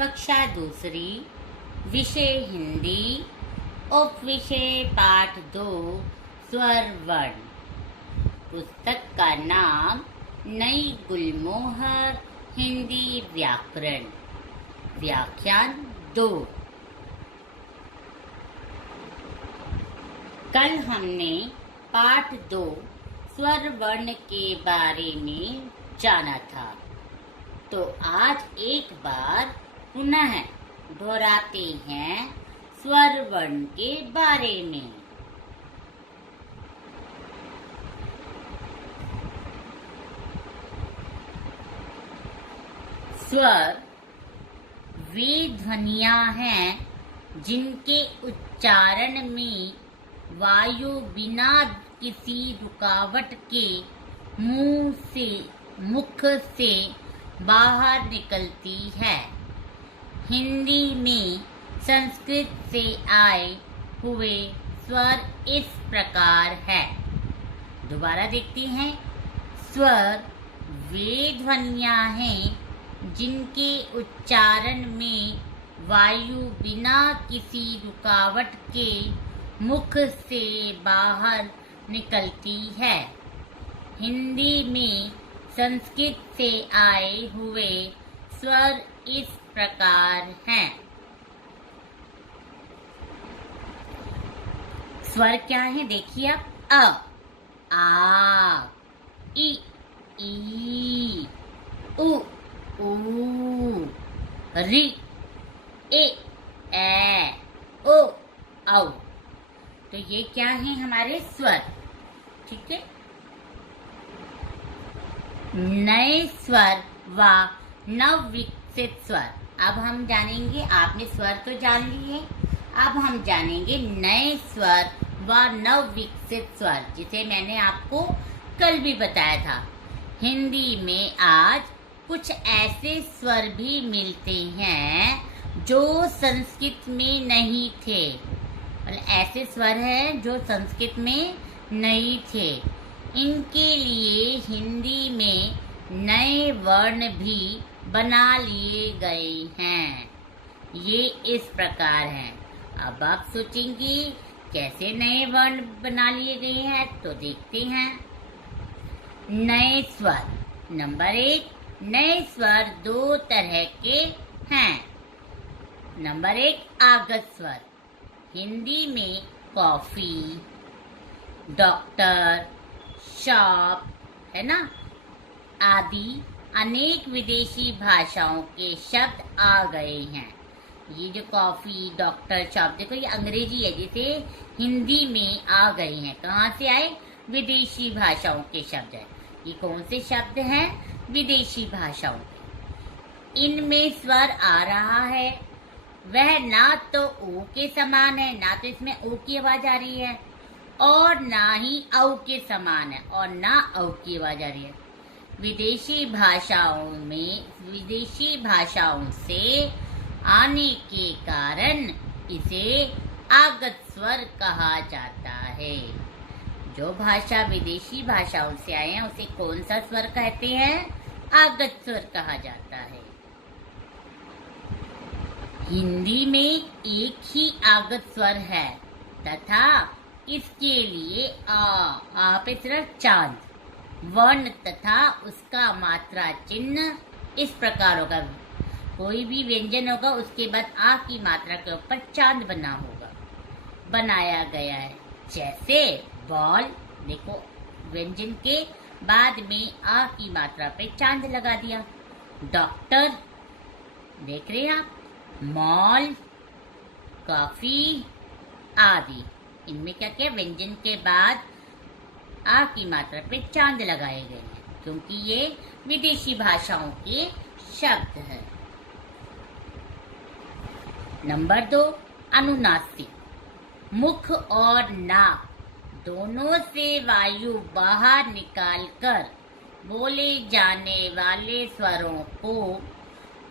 कक्षा दूसरी, विषय हिंदी, उपविषय पाठ 2, स्वर वर्ण। पुस्तक का नाम नई गुलमोहर हिंदी व्याकरण, व्याख्यान 2। कल हमने पाठ 2 स्वर वर्ण के बारे में जाना था, तो आज एक बार पुनः दोहराते हैं स्वर वर्ण के बारे में। स्वर वे ध्वनियां हैं जिनके उच्चारण में वायु बिना किसी रुकावट के मुख से बाहर निकलती है। हिंदी में संस्कृत से आए हुए स्वर इस प्रकार है। दोबारा देखते हैं। स्वर वे ध्वनियां हैं जिनके उच्चारण में वायु बिना किसी रुकावट के मुख से बाहर निकलती है। हिंदी में संस्कृत से आए हुए स्वर इस प्रकार हैं। स्वर क्या है देखिए आप। आ, इ, ई, उ, ऊ, रि, ए, ओ, औ। तो ये क्या है हमारे स्वर, ठीक है। नए स्वर व नवविकसित स्वर। अब हम जानेंगे, आपने स्वर तो जान लिए, अब हम जानेंगे नए स्वर व नवविकसित स्वर, जिसे मैंने आपको कल भी बताया था। हिंदी में आज कुछ ऐसे स्वर भी मिलते हैं जो संस्कृत में नहीं थे। ऐसे स्वर हैं जो संस्कृत में नहीं थे। इनके लिए हिंदी में नए वर्ण भी बना लिए गए हैं। ये इस प्रकार हैं। अब आप सोचेंगे कैसे नए वर्ण बना लिए गए हैं, तो देखते हैं। नए स्वर। नंबर 1, नए स्वर 2 तरह के हैं। नंबर 1, आगत स्वर। हिंदी में कॉफी, डॉक्टर, शॉप, है ना, आदि अनेक विदेशी भाषाओं के शब्द आ गए हैं। ये जो कॉफी, डॉक्टर, शॉप, देखो ये अंग्रेजी है, जिसे हिंदी में आ गए हैं। कहाँ से आए? विदेशी भाषाओं के शब्द है। ये कौन से शब्द हैं? विदेशी भाषाओं के। इनमें स्वर आ रहा है, वह ना तो ओ के समान है, ना तो इसमें ओ की आवाज आ रही है, और ना ही औ के समान है, और ना औ की आवाज आ रही है। विदेशी भाषाओं से आने के कारण इसे आगत स्वर कहा जाता है। जो भाषा विदेशी भाषाओं से आए हैं उसे कौन सा स्वर कहते हैं? आगत स्वर कहा जाता है। हिंदी में एक ही आगत स्वर है तथा इसके लिए आ पे सिर्फ चांद वर्ण तथा उसका मात्रा चिन्ह इस प्रकार होगा। कोई भी व्यंजन होगा उसके बाद आ की मात्रा के ऊपर चांद बनाया गया है। जैसे बॉल, देखो व्यंजन के बाद में आ की मात्रा पे चांद लगा दिया। डॉक्टर, देख रहे हैं आप, मॉल, कॉफी आदि, इनमें क्या क्या व्यंजन के बाद आ की मात्रा पे चांद लगाए गए हैं, क्योंकि ये विदेशी भाषाओं के शब्द हैं। नंबर 2, अनुनासिक। मुख और नाक दोनों से वायु बाहर निकालकर बोले जाने वाले स्वरों को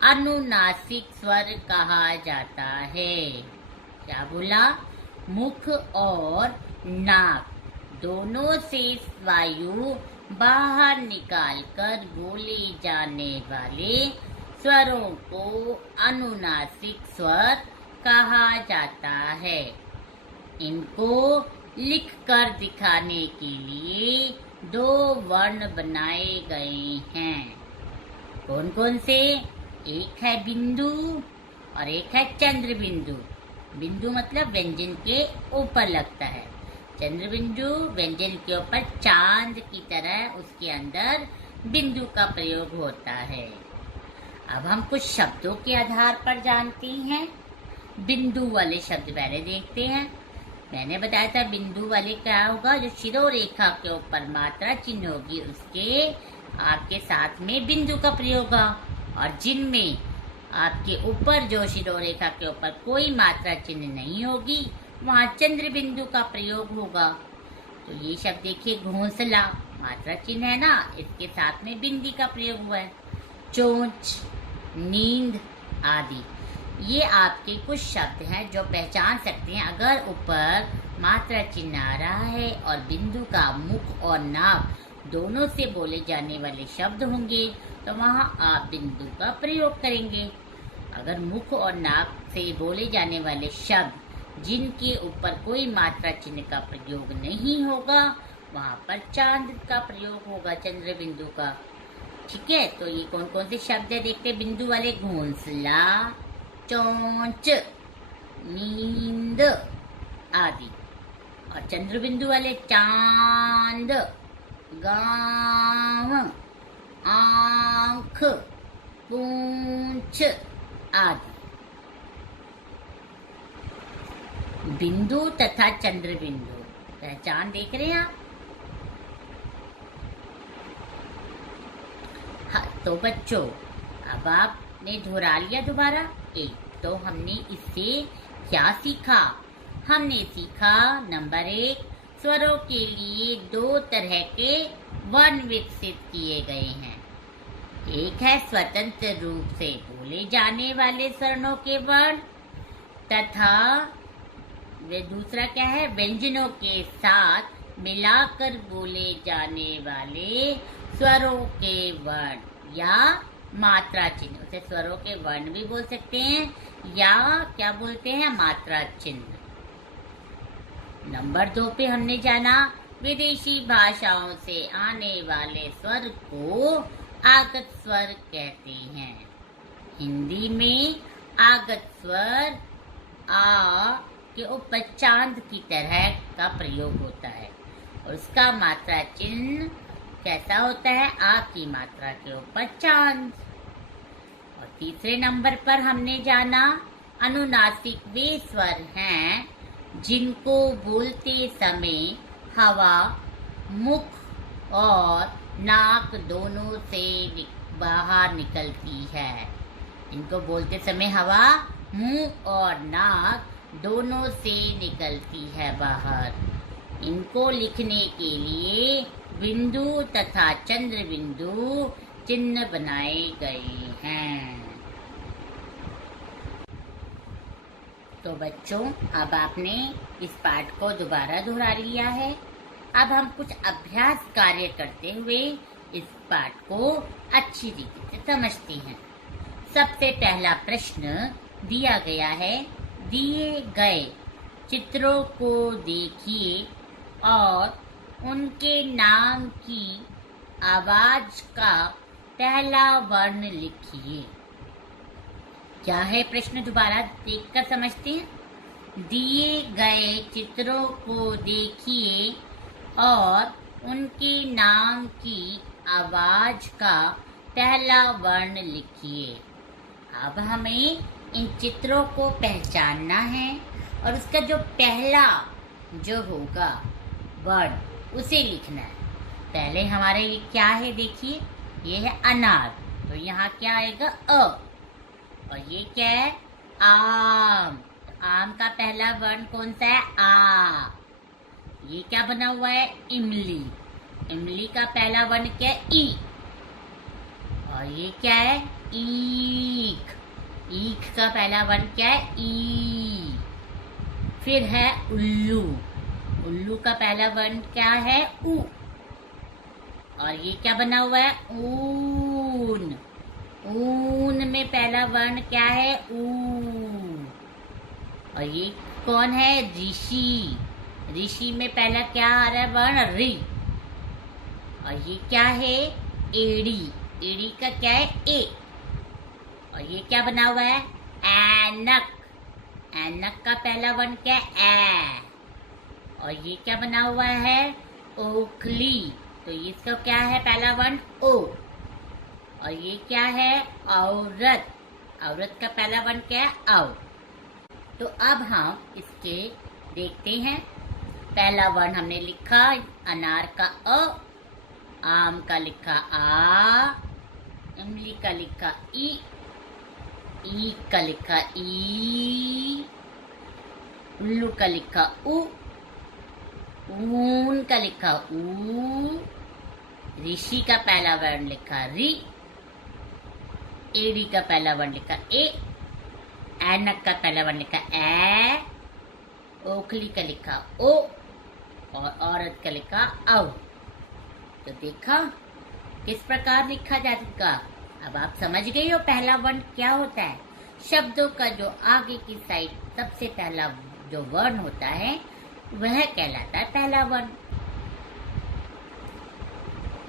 अनुनासिक स्वर कहा जाता है। क्या बोला? मुख और नाक दोनों से वायु बाहर निकालकर बोले जाने वाले स्वरों को अनुनासिक स्वर कहा जाता है। इनको लिख कर दिखाने के लिए 2 वर्ण बनाए गए हैं। कौन कौन से? एक है बिंदु और एक है चंद्र बिंदु। बिंदु मतलब व्यंजन के ऊपर लगता है। चंद्र बिंदु व्यंजन के ऊपर चांद की तरह उसके अंदर बिंदु का प्रयोग होता है। अब हम कुछ शब्दों के आधार पर जानते हैं। बिंदु वाले शब्द पहले देखते हैं। मैंने बताया था बिंदु वाले क्या होगा, जो शिरोरेखा के ऊपर मात्रा चिन्ह होगी उसके आपके साथ में बिंदु का प्रयोग होगा, और जिनमें आपके ऊपर जो शिरोरेखा के ऊपर कोई मात्रा चिन्ह नहीं होगी वहाँ चंद्र बिंदु का प्रयोग होगा। तो ये शब्द देखिए, घोंसला मात्रा चिन्ह है ना, इसके साथ में बिंदी का प्रयोग हुआ है। चोंच, नींद आदि ये आपके कुछ शब्द हैं जो पहचान सकते हैं। अगर ऊपर मात्रा चिन्ह आ रहा है और बिंदु का मुख और नाक दोनों से बोले जाने वाले शब्द होंगे तो वहाँ आप बिंदु का प्रयोग करेंगे। अगर मुख और नाक से बोले जाने वाले शब्द जिनके ऊपर कोई मात्रा चिन्ह का प्रयोग नहीं होगा वहाँ पर चांद का प्रयोग होगा, चंद्र बिंदु का। ठीक है, तो ये कौन कौन से शब्द है देखते हैं। बिंदु वाले घोंसला, चोंच, नींद आदि, और चंद्र बिंदु वाले चांद, गांव, आंख, पूंछ आदि। बिंदु तथा चंद्र बिंदु पहचान देख रहे हैं आप। हाँ, तो बच्चों अब आपने दोहरा लिया दोबारा। तो हमने इससे क्या सीखा? हमने सीखा नंबर 1, स्वरों के लिए 2 तरह के वर्ण विकसित किए गए हैं। एक है स्वतंत्र रूप से बोले जाने वाले स्वरों के वर्ण, तथा वे दूसरा क्या है, व्यंजनों के साथ मिलाकर बोले जाने वाले स्वरों के वर्ण या मात्रा चिन्ह। उसे स्वरों के वर्ण भी बोल सकते हैं या क्या बोलते हैं, मात्रा चिन्ह। नंबर 2 पे हमने जाना विदेशी भाषाओं से आने वाले स्वर को आगत स्वर कहते हैं। हिंदी में आगत स्वर आ के ऊपर चांद की तरह का प्रयोग होता है और उसका मात्रा चिन्ह कैसा होता है, आ की मात्रा के ऊपर चांद। और तीसरे नंबर पर हमने जाना अनुनासिक वे स्वर हैं जिनको बोलते समय हवा मुख और नाक दोनों से बाहर निकलती है। इनको बोलते समय हवा मुंह और नाक दोनों से निकलती है बाहर। इनको लिखने के लिए बिंदु तथा चंद्र बिंदु चिन्ह बनाए गए हैं। तो बच्चों अब आपने इस पाठ को दोबारा दोहरा लिया है। अब हम कुछ अभ्यास कार्य करते हुए इस पाठ को अच्छी रीति से समझते हैं। सबसे पहला प्रश्न दिया गया है, दिए गए चित्रों को देखिए और उनके नाम की आवाज का पहला वर्ण लिखिए। क्या है प्रश्न, दोबारा देखकर समझते हैं। दिए गए चित्रों को देखिए और उनके नाम की आवाज का पहला वर्ण लिखिए। अब हमें इन चित्रों को पहचानना है और उसका जो पहला जो होगा वर्ण उसे लिखना है। पहले हमारे ये क्या है, देखिए ये है अनार, तो यहाँ क्या आएगा अ, और ये क्या है आम। आम का पहला वर्ण कौन सा है, आ। ये क्या बना हुआ है, इमली। इमली का पहला वर्ण क्या है, ई। और ये क्या है, ईख। ईख का पहला वर्ण क्या है, ई। फिर है उल्लू। उल्लू का पहला वर्ण क्या है, उ। और ये क्या बना हुआ है, ऊन। ऊन में पहला वर्ण क्या है? ऊ। और ये कौन है? ऋषि। ऋषि में पहला क्या आ रहा है वर्ण? री। और ये क्या है? एड़ी। एड़ी का क्या है? ए। और ये क्या बना हुआ है? ऐनक। ऐनक का पहला वर्ण क्या है? ए। और ये क्या बना हुआ है? ओखली। तो इसका क्या है पहला वर्ण? ओ। और ये क्या है? औरत। औरत का पहला वर्ण क्या है? औ। तो अब हम इसके देखते हैं। पहला वर्ण हमने लिखा अनार का अ, आम का लिखा आ, इमली का लिखा ई का लिखा ई, उल्लू का लिखा उ, ऊन का लिखा ऊ, ऋषि का पहला वर्ण लिखा री, एड़ी का पहला वर्ण लिखा ए, ऐनक का पहला वर्ण लिखा ए, ओखली का लिखा ओ, और औरत का लिखा औ। तो देखा किस प्रकार लिखा जा चुका। अब आप समझ गए हो पहला वर्ण क्या होता है। शब्दों का जो आगे की साइड सबसे पहला जो वर्ण होता है वह कहलाता है पहला वर्ण।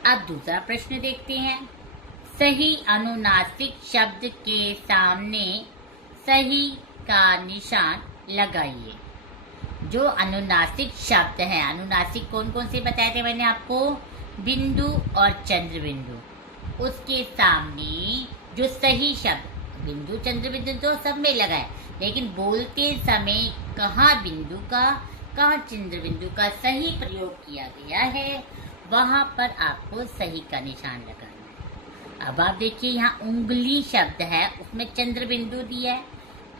अब दूसरा प्रश्न देखते हैं। सही अनुनासिक शब्द के सामने सही का निशान लगाइए। जो अनुनासिक शब्द है, अनुनासिक कौन कौन से बताए थे मैंने आपको? बिंदु और चंद्र बिंदु। उसके सामने जो सही शब्द, बिंदु चंद्र बिंदु तो सब में लगा है, लेकिन बोलते समय कहाँ बिंदु का कहाँ चंद्र बिंदु का सही प्रयोग किया गया है वहां पर आपको सही का निशान लगाना है। अब आप देखिए यहाँ उंगली शब्द है, उसमें चंद्र बिंदु दिया है,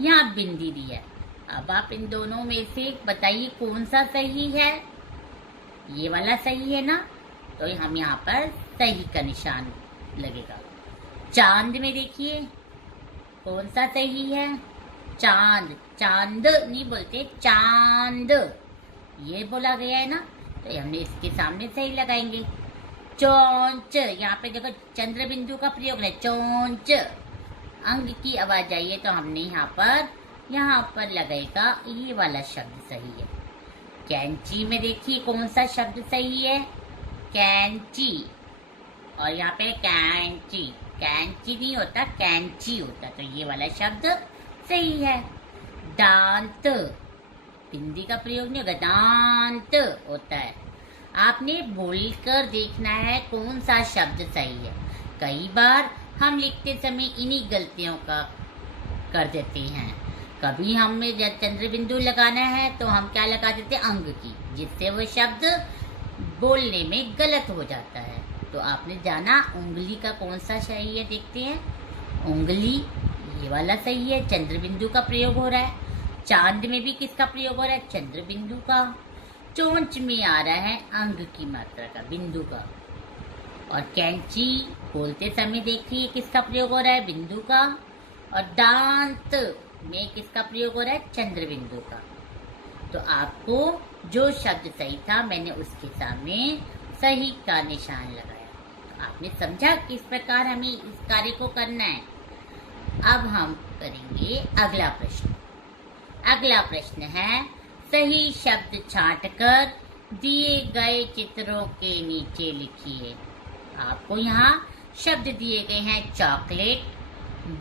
यहाँ बिंदी दी है। अब आप इन दोनों में से बताइए कौन सा सही है? ये वाला सही है ना, तो हम यहाँ पर सही का निशान लगेगा। चांद में देखिए कौन सा सही है? चांद। चांद नहीं बोलते, चांद ये बोला गया है ना, तो हमने इसके सामने सही लगाएंगे। चौंच, यहाँ पे देखो चंद्र बिंदु का प्रयोग है, चौंच। अंग की आवाज आइए तो हमने यहाँ पर लगेगा ये वाला शब्द सही है। कैंची में देखिए कौन सा शब्द सही है? कैंची। और यहाँ पे कैंची, कैंची नहीं होता, कैंची होता, तो ये वाला शब्द सही है। दांत, बिंदी का प्रयोग नहीं होगा, दांत होता है। आपने बोलकर देखना है कौन सा शब्द सही है। कई बार हम लिखते समय इन्हीं गलतियों का कर देते हैं। कभी हमें जब चंद्र बिंदु लगाना है तो हम क्या लगा देते हैं? अंग की, जिससे वो शब्द बोलने में गलत हो जाता है। तो आपने जाना उंगली का कौन सा सही है, देखते हैं। उंगली ये वाला सही है, चंद्र बिंदु का प्रयोग हो रहा है। चांद में भी किसका प्रयोग हो रहा है? चंद्र बिंदु का। चोंच में आ रहा है अंग की मात्रा का, बिंदु का। और कैंची बोलते समय देखिए किसका प्रयोग हो रहा है? बिंदु का। और दांत में किसका प्रयोग हो रहा है? चंद्र बिंदु का। तो आपको जो शब्द सही था मैंने उसके सामने सही का निशान लगाया। तो आपने समझा किस प्रकार हमें इस कार्य को करना है। अब हम करेंगे अगला प्रश्न। अगला प्रश्न है, सही शब्द छांटकर दिए गए चित्रों के नीचे लिखिए। आपको यहाँ शब्द दिए गए हैं चॉकलेट,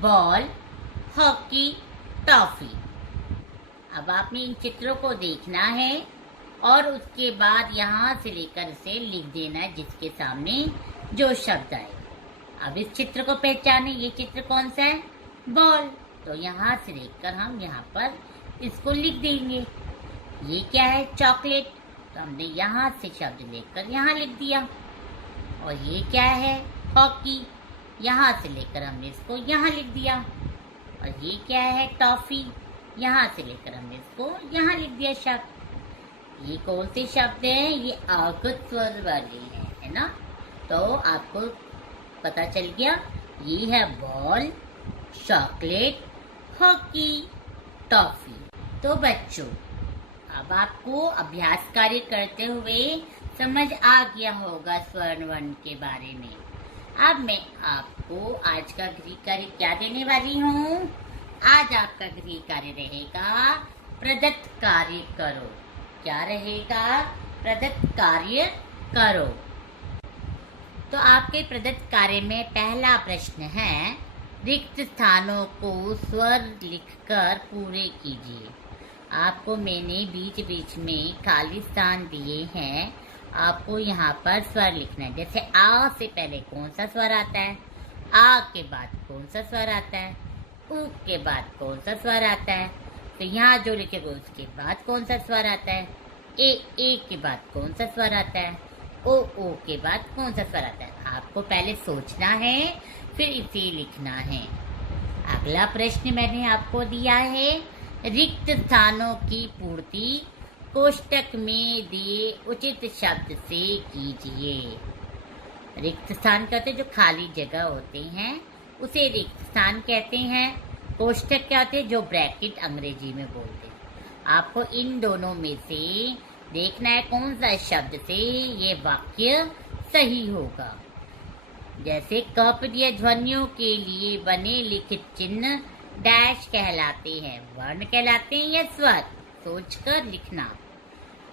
बॉल, हॉकी, टॉफी। अब आपने इन चित्रों को देखना है और उसके बाद यहाँ से लेकर से लिख देना है जिसके सामने जो शब्द आए। अब इस चित्र को पहचाने, ये चित्र कौन सा है? बॉल। तो यहाँ से लेकर हम यहाँ पर इसको लिख देंगे। ये क्या है? चॉकलेट। तो हमने यहाँ से शब्द लेकर यहाँ लिख दिया। और ये क्या है? हॉकी। यहाँ से लेकर हमने इसको यहाँ लिख दिया। और ये क्या है? टॉफी। यहाँ से लेकर हमने इसको यहाँ लिख दिया शब्द। ये कौन से शब्द हैं? ये आगत स्वर वाले हैं, है ना। तो आपको पता चल गया, ये है बॉल, चॉकलेट, हॉकी, टॉफी। तो बच्चों अब आपको अभ्यास कार्य करते हुए समझ आ गया होगा स्वर्ण वर्ण के बारे में। अब मैं आपको आज का गृह कार्य क्या देने वाली हूँ। आज आपका गृह कार्य रहेगा प्रदत्त कार्य करो। क्या रहेगा? प्रदत्त कार्य करो। तो आपके प्रदत्त कार्य में पहला प्रश्न है, रिक्त स्थानों को स्वर लिखकर पूरे कीजिए। आपको मैंने बीच बीच में खाली स्थान दिए हैं। आपको यहाँ पर स्वर लिखना है। जैसे आ से पहले कौन सा स्वर आता है, आ के बाद कौन सा स्वर आता है, उ के बाद कौन सा स्वर आता है। तो यहाँ जो लिखेगा उसके बाद कौन सा स्वर आता है, ए के बाद कौन सा स्वर आता है, ओ के बाद कौन सा स्वर आता है। आपको पहले सोचना है, फिर इसे लिखना है। अगला प्रश्न मैंने आपको दिया है, रिक्त स्थानों की पूर्ति कोष्टक में दिए उचित शब्द से कीजिए। रिक्त स्थान कहते जो खाली जगह होते हैं उसे रिक्त स्थान कहते हैं। कोष्टक क्या होते हैं, जो ब्रैकेट अंग्रेजी में बोलते हैं। आपको इन दोनों में से देखना है कौन सा शब्द से ये वाक्य सही होगा। जैसे क दिए ध्वनियों के लिए बने लिखित चिन्ह डैश कहलाते हैं, वर्ण कहलाते हैं या स्वर, सोचकर लिखना।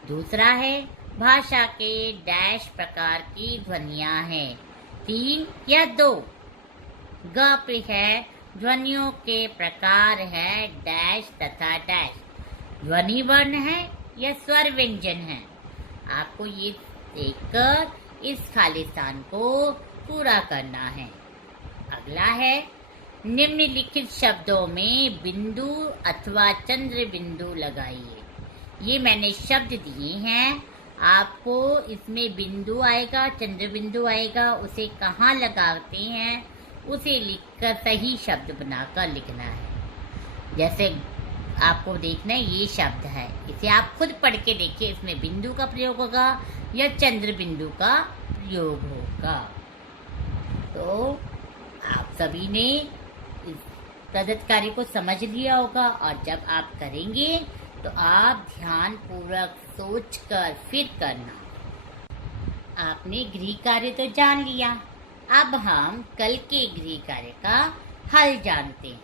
दूसरा है, भाषा के डैश प्रकार की ध्वनियां हैं, 3 या 2। ग पे है, ध्वनियों के प्रकार है डैश तथा डैश, ध्वनि वर्ण है या स्वर व्यंजन है। आपको ये देखकर इस खाली स्थान को पूरा करना है। अगला है, निम्नलिखित शब्दों में बिंदु अथवा चंद्र बिंदु लगाइए। ये मैंने शब्द दिए हैं, आपको इसमें बिंदु आएगा, चंद्र बिंदु आएगा, उसे कहाँ लगाते हैं उसे लिखकर सही शब्द बनाकर लिखना है। जैसे आपको देखना है ये शब्द है, इसे आप खुद पढ़ के देखिए, इसमें बिंदु का प्रयोग होगा या चंद्र बिंदु का प्रयोग होगा। तो आप सभी ने इस प्रदत्त कार्य को समझ लिया होगा, और जब आप करेंगे तो आप ध्यान पूर्वक सोच कर फिर करना। आपने गृह कार्य तो जान लिया, अब हम कल के गृह कार्य का हल जानते हैं।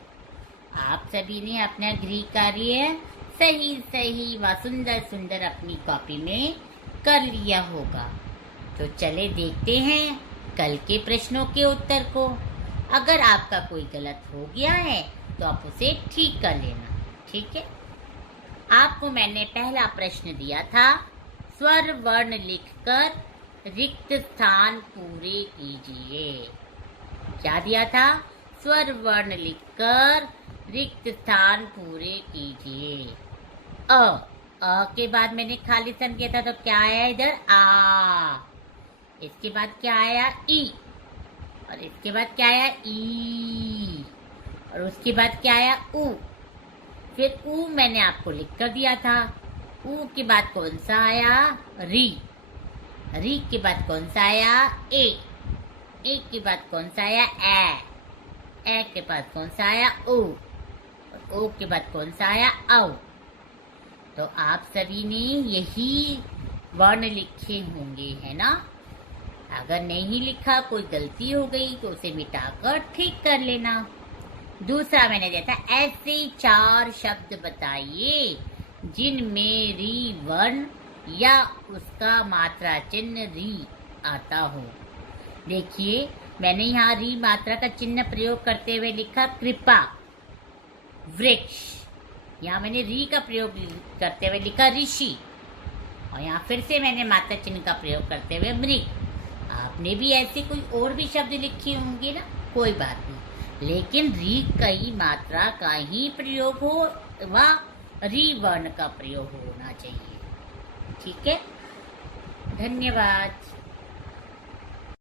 आप सभी ने अपना गृह कार्य सही सही व सुंदर सुंदर अपनी कॉपी में कर लिया होगा। तो चले देखते हैं कल के प्रश्नों के उत्तर को। अगर आपका कोई गलत हो गया है तो आप उसे ठीक कर लेना, ठीक है। आपको मैंने पहला प्रश्न दिया था, स्वर वर्ण लिखकर रिक्त स्थान पूरे कीजिए। क्या दिया था? स्वर वर्ण लिखकर रिक्त स्थान पूरे कीजिए। अ के बाद मैंने खाली स्थान किया था, तो क्या आया इधर? आ। इसके बाद क्या आया? ई। और इसके बाद क्या आया? ई। और उसके बाद क्या आया? उ। फिर उ मैंने आपको लिख कर दिया था। उ के बाद कौन सा आया? री। री के बाद कौन सा आया? ए। ए के बाद कौन सा आया? ए। ए के बाद कौन सा आया? ओ। और ओ के बाद कौन सा आया? औ। तो आप सभी ने यही वर्ण लिखे होंगे, है ना। अगर नहीं लिखा, कोई गलती हो गई तो उसे मिटाकर ठीक कर लेना। दूसरा मैंने दिया था, ऐसे 4 शब्द बताइए जिनमें री वर्ण या उसका मात्रा चिन्ह री आता हो। देखिए मैंने यहाँ री मात्रा का चिन्ह प्रयोग करते हुए लिखा कृपा, वृक्ष। यहाँ मैंने री का प्रयोग करते हुए लिखा ऋषि, और यहाँ फिर से मैंने मात्रा चिन्ह का प्रयोग करते हुए मृग। आपने भी ऐसे कोई और भी शब्द लिखे होंगे ना, कोई बात नहीं, लेकिन री कई मात्रा का ही प्रयोग हो व री वर्ण का प्रयोग होना चाहिए, ठीक है। धन्यवाद।